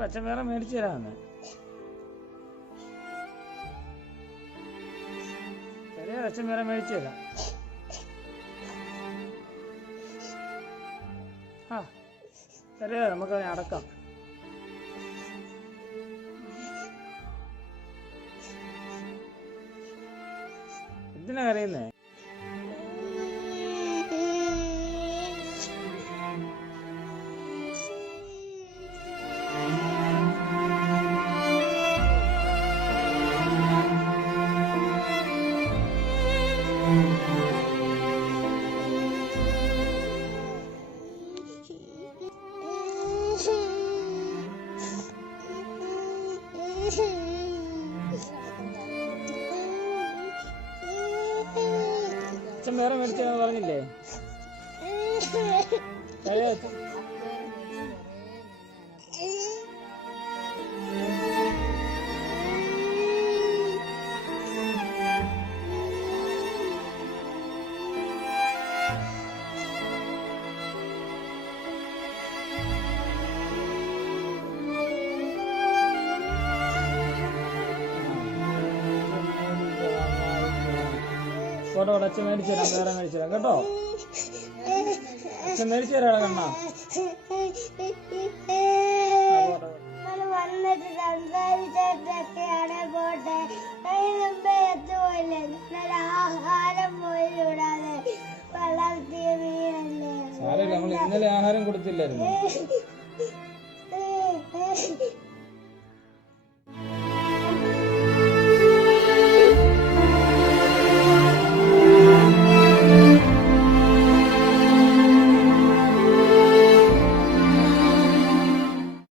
അച്ഛൻ വേറെ മേടിച്ചു തരാമെന്ന്. ചെറിയ അച്ഛൻ വേറെ മേടിച്ചു തരാം. ആ ചെറിയ നമുക്ക് അടക്കാം. എന്തിനാ കരയുന്നേ? അച്ഛൻ വേറെ മേടിച്ചു പറഞ്ഞില്ലേ? ചെറിയ ഫോട്ടോ അച്ഛൻ മേടിച്ചു തരാം വേറെ മേടിച്ചു തരാം കേട്ടോ? അച്ഛൻ മേടിച്ചു തരാം കണ്ണാ. വന്നിട്ട് സംസാരിച്ചിട്ടൊക്കെയാണ് പോട്ടെ. എത്തുപോലെ നല്ല ആഹാരം പോലും ഇടാതെ വളർത്തിയ മീനല്ലേ സാരമില്ല നമ്മൾ ഇന്നലെ ആഹാരം കൊടുത്തില്ലായിരുന്നു.